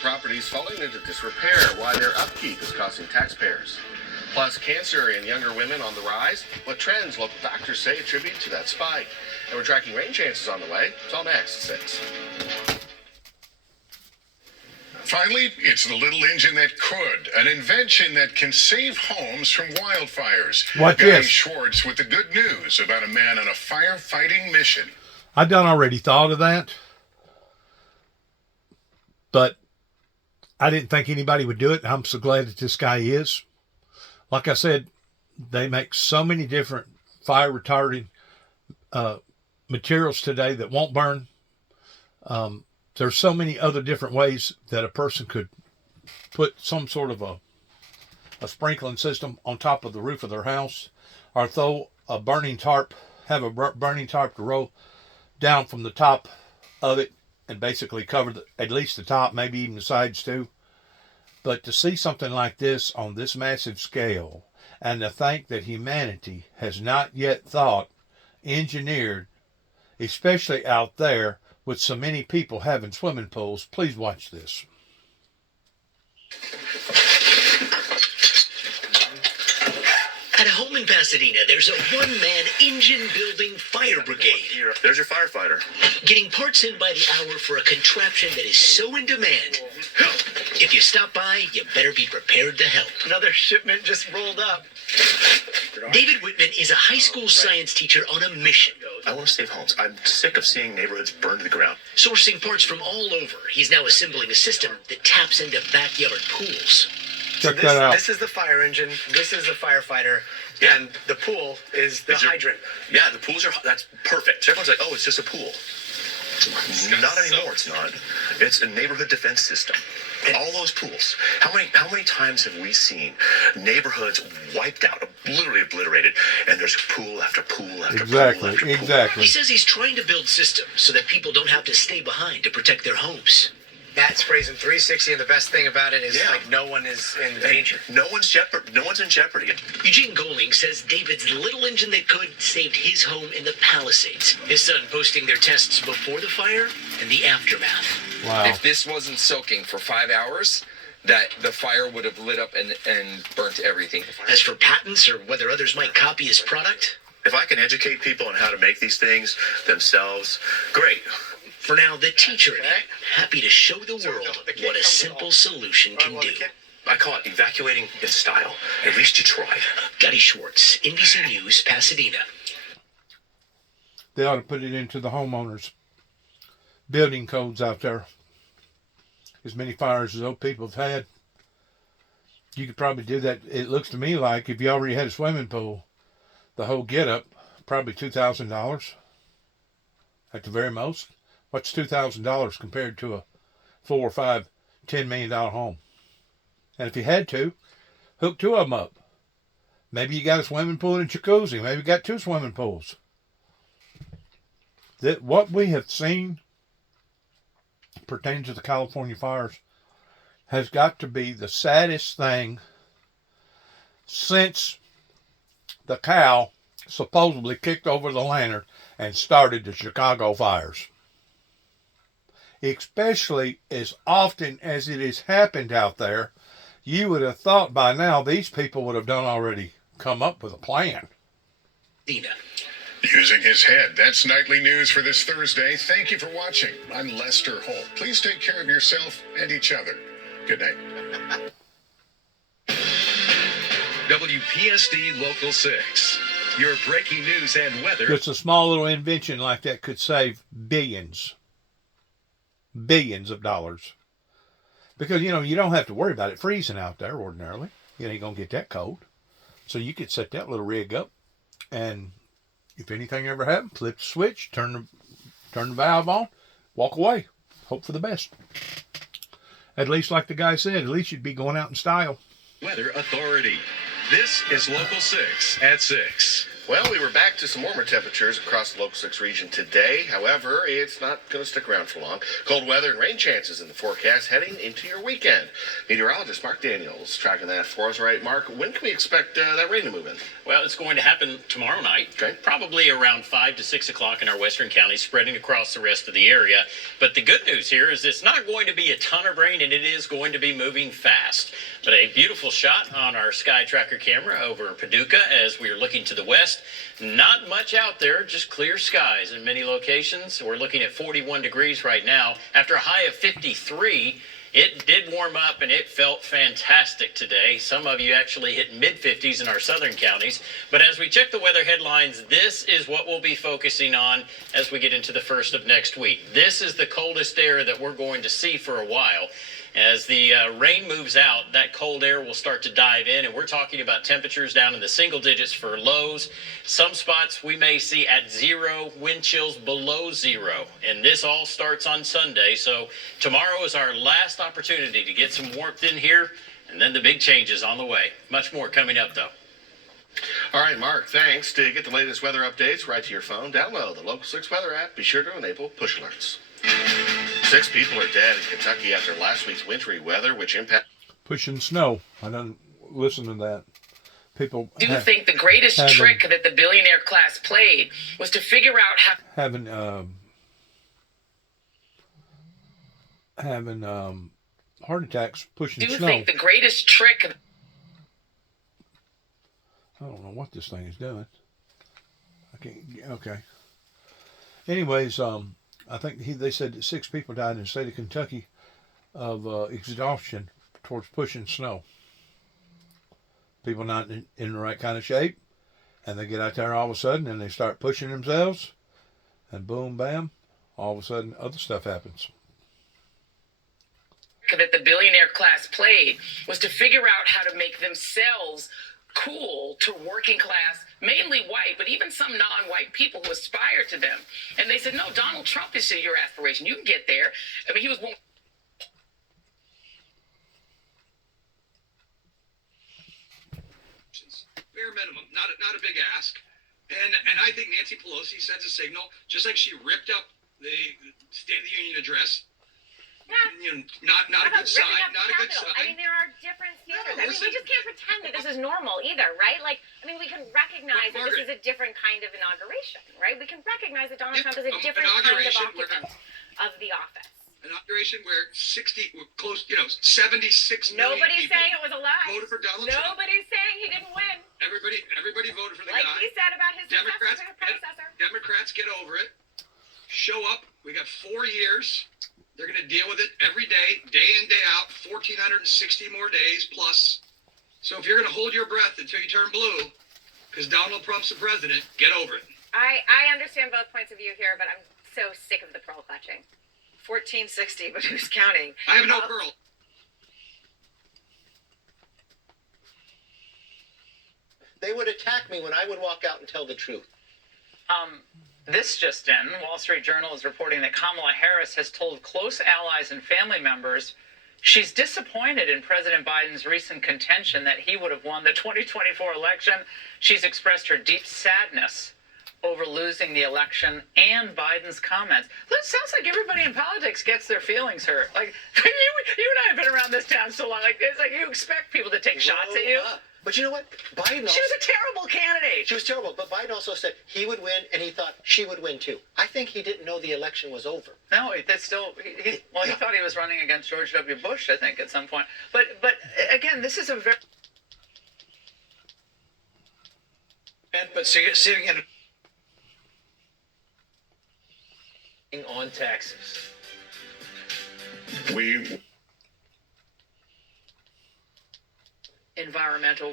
properties falling into disrepair, why their upkeep is costing taxpayers. Plus, cancer in younger women on the rise, what trends local doctors say attribute to that spike. And we're tracking rain chances on the way. It's all next at 6. Finally, it's the little engine that could, an invention that can save homes from wildfires. Watch Guy this. Schwartz with the good news about a man on a firefighting mission. I done already thought of that, but I didn't think anybody would do it. I'm so glad that this guy is. Like I said, they make so many different fire retarding materials today that won't burn. There's so many other different ways that a person could put some sort of a sprinkling system on top of the roof of their house, or throw a burning tarp, have a burning tarp to roll down from the top of it and basically cover at least the top, maybe even the sides too. But to see something like this on this massive scale, and to think that humanity has not yet thought, engineered, especially out there with so many people having swimming pools, please watch this. At a home in Pasadena, there's a one-man engine-building fire brigade. There's your firefighter. Getting parts in by the hour for a contraption that is so in demand. If you stop by, you better be prepared to help. Another shipment just rolled up. David Whitman is a high school science teacher on a mission. I want to save homes. I'm sick of seeing neighborhoods burned to the ground. Sourcing parts from all over, he's now assembling a system that taps into backyard pools. Check that out. This is the fire engine. This is the firefighter. Yeah. And the pool is the hydrant. Yeah, the pools are, that's perfect. Everyone's like, oh, it's just a pool. Not anymore, it's not. It's a neighborhood defense system. All those pools. How many times have we seen neighborhoods wiped out, literally obliterated, and there's pool after pool after pool after pool? Exactly. He says he's trying to build systems so that people don't have to stay behind to protect their homes. That sprays in 360, and the best thing about it is like no one is in danger. No one's in jeopardy. Eugene Goling says David's little engine that could saved his home in the Palisades. His son posting their tests before the fire and the aftermath. Wow. If this wasn't soaking for 5 hours, that the fire would have lit up and burnt everything. As for patents or whether others might copy his product, If I can educate people on how to make these things themselves, great. for now, the teacher in him, happy to show the world what a simple solution can do. I call it evacuating in style. At least you tried. Gutty Schwartz, NBC News, Pasadena. They ought to put it into the homeowners' building codes out there. As many fires as those people have had. You could probably do that. It looks to me like if you already had a swimming pool, the whole get-up, probably $2,000 at the very most. What's $2,000 compared to a $4 or $5, $10 million home? And if you had to, hook two of them up. Maybe you got a swimming pool and a jacuzzi. Maybe you got two swimming pools. That what we have seen pertaining to the California fires has got to be the saddest thing since the cow supposedly kicked over the lantern and started the Chicago fires. Especially as often as it has happened out there, you would have thought by now these people would have done already come up with a plan. Dina. Using his head. That's Nightly News for this Thursday. Thank you for watching. I'm Lester Holt. Please take care of yourself and each other. Good night. WPSD Local 6. Your breaking news and weather. Just a small little invention like that could save billions of dollars. Because, you don't have to worry about it freezing out there ordinarily. You ain't going to get that cold. So you could set that little rig up, and if anything ever happened, flip the switch, turn the valve on, walk away. Hope for the best. At least, like the guy said, at least you'd be going out in style. Weather Authority. This is Local 6 at 6. Well, we were back to some warmer temperatures across the Local 6 region today. However, it's not going to stick around for long. Cold weather and rain chances in the forecast heading into your weekend. Meteorologist Mark Daniels tracking that for us. Right, Mark, when can we expect that rain to move in? Well, it's going to happen tomorrow night, probably around 5 to 6 o'clock in our western counties, spreading across the rest of the area. But the good news here is it's not going to be a ton of rain, and it is going to be moving fast. But a beautiful shot on our Sky Tracker camera over Paducah as we are looking to the west. Not much out there, just clear skies in many locations. We're looking at 41 degrees right now. After a high of 53, it did warm up and it felt fantastic today. Some of you actually hit mid-50s in our southern counties. But as we check the weather headlines, this is what we'll be focusing on as we get into the first of next week. This is the coldest air that we're going to see for a while. As the rain moves out, that cold air will start to dive in, and we're talking about temperatures down in the single digits for lows. Some spots we may see at 0, wind chills below 0, and this all starts on Sunday. So tomorrow is our last opportunity to get some warmth in here, and then the big changes on the way. Much more coming up, though. All right, Mark, thanks. To get the latest weather updates right to your phone, download the Local 6 weather app. Be sure to enable push alerts. 6 people are dead in Kentucky after last week's wintry weather, which impacted pushing snow. I don't listen to that. People do think the greatest trick that the billionaire class played was to figure out how having heart attacks pushing snow. Think the greatest trick. I don't know what this thing is doing. I can't. Okay. Anyways, I think they said that 6 people died in the state of Kentucky of exhaustion towards pushing snow. People not in the right kind of shape, and they get out there all of a sudden and they start pushing themselves, and boom, bam, all of a sudden other stuff happens. That the billionaire class played was to figure out how to make themselves cool to working class, mainly white, but even some non-white people who aspire to them. And they said, no, Donald Trump is your aspiration. You can get there. I mean, he was one. Bare minimum, not a big ask. And I think Nancy Pelosi sends a signal, just like she ripped up the State of the Union address. You know, not a good sign. Not a good sign. I mean, there are different standards. I mean, we just can't pretend that this is normal either, right? Like, I mean, we can recognize that this is a different kind of inauguration, right? We can recognize that Donald Trump is a different kind of occupant of the office. Inauguration where 76 Nobody's saying it was a lie. Voted for Donald Trump. Nobody's saying he didn't win. Everybody voted for the guy. Like he said about his predecessor. Democrats get over it. Show up. We got 4 years. They're going to deal with it every day, day in, day out, 1,460 more days plus. So if you're going to hold your breath until you turn blue, because Donald Trump's the president, get over it. I understand both points of view here, but I'm so sick of the pearl clutching. 1460, but who's counting? I have no pearl. They would attack me when I would walk out and tell the truth. This just in, Wall Street Journal is reporting that Kamala Harris has told close allies and family members she's disappointed in President Biden's recent contention that he would have won the 2024 election. She's expressed her deep sadness over losing the election and Biden's comments. That sounds like everybody in politics gets their feelings hurt. Like, you and I have been around this town so long. Like, it's like you expect people to take shots at you. But you know what? Biden She was a terrible candidate. She was terrible, but Biden also said he would win, and he thought she would win too. I think he didn't know the election was over. No, that's still. He thought he was running against George W. Bush, I think, at some point. But again, this is a very. But sitting in on taxes. Environmental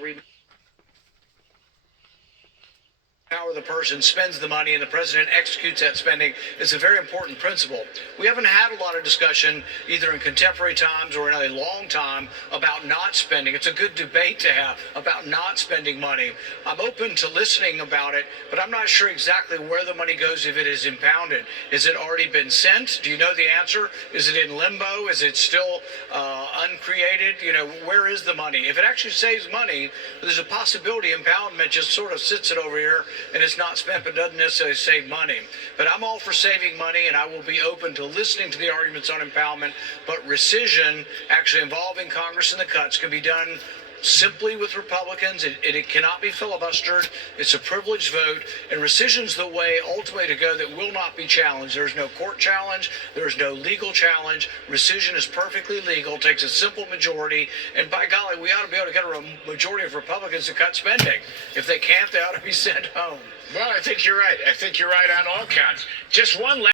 How the person spends the money and the president executes that spending is a very important principle. We haven't had a lot of discussion either in contemporary times or in a long time about not spending. It's a good debate to have about not spending money. I'm open to listening about it, but I'm not sure exactly where the money goes if it is impounded. Has it already been sent? Do you know the answer? Is it in limbo? Is it still uncreated? You know, where is the money? If it actually saves money, there's a possibility impoundment just sort of sits it over here and it's not spent, but doesn't necessarily save money. But I'm all for saving money, and I will be open to listening to the arguments on impoundment. But rescission, actually involving Congress in the cuts, can be done simply with Republicans. It cannot be filibustered. It's a privileged vote, and rescission's the way ultimately to go that will not be challenged. There's no court challenge. There's no legal challenge. Rescission is perfectly legal, takes a simple majority, and by golly, we ought to be able to get a majority of Republicans to cut spending. If they can't, they ought to be sent home. Well, I think you're right. I think you're right on all counts. Just one last